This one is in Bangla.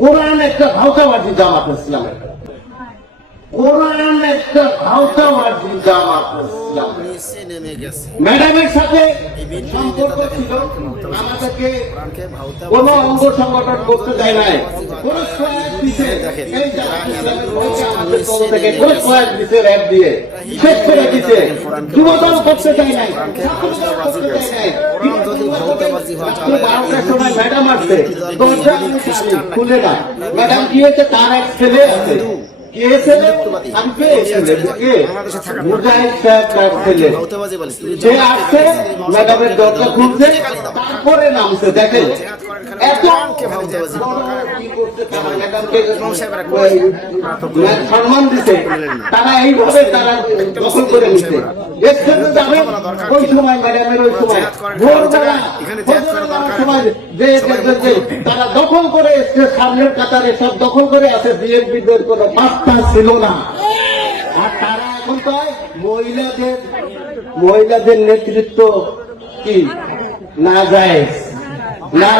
কোরআন একটা ভাওতাবাজি জামাত ইসলামের, কোরআন একটা ভাওতাবাজি জামাত ইসলাম। ম্যাডামের সাথে সম্পর্ক ছিল, আমাদেরকে কোন অঙ্গ সংগঠন করতে দেয় নাই, ম্যাডাম আসছে খুলে না, ম্যাডাম কি হয়েছে, তার এক ছেলে আছে, ম্যাডামের দরজা খুলছে, তারপরে নামছে। দেখেন সম্মান দিচ্ছে, তারা এইভাবে তারা দখল করে নিচ্ছে। ওই সময় ম্যাডামের ওই সময় তারা দখল করে এসছে, সামনের কাতারে সব দখল করে আছে, বিএনপিদের কোনো পাত্তা ছিল না। আর তারা এখন কয় মহিলাদের নেতৃত্ব কি না যায় না।